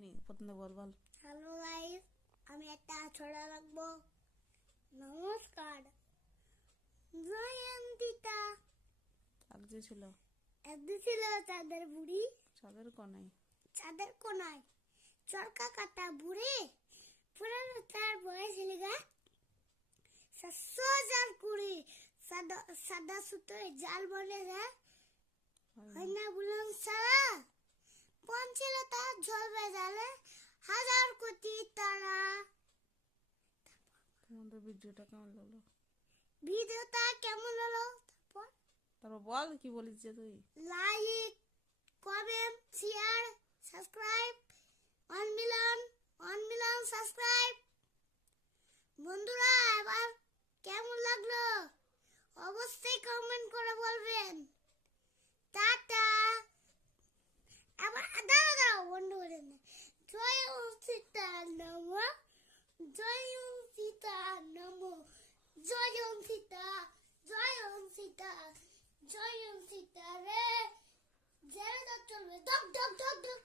হয়নি, প্রথম বল বল। Hello guys, আমি একটা ছড়া রাখবো। নমস্কার। জয়ন্তিতা আগে ছিল একদিন ছিল চাঁদের বুড়ি, চাঁদের কোনায় চাঁদের কোনায় চরকা কাটা বুড়ি, পুরানো তার বয়স ছিল গা 700,000 সাদা সাদা সুতোয় জাল বনে যায় হয় না বুলন সারা পঞ্চিল তার ঝলবে জালে 1000 কোটি তারা। তোমাদের ভিডিওটা কেমন লাগলো? ভিডিওটা কেমন হলো তারপর বল কি বলিস যে তুই। Like, comment, share, subscribe, 1 million subscribe. বন্ধুরা এবার কেমন লাগলো অবশ্যই কমেন্ট করে বলবেন। টাটা। আবার দাঁড়াও বন্ধ করে না। জয় সীতা নম, জয় সীতা নম, জয় সীতা, জয় সীতা, জয় সীতা রে। জয় চলবে, ডক ডক ডক ডক।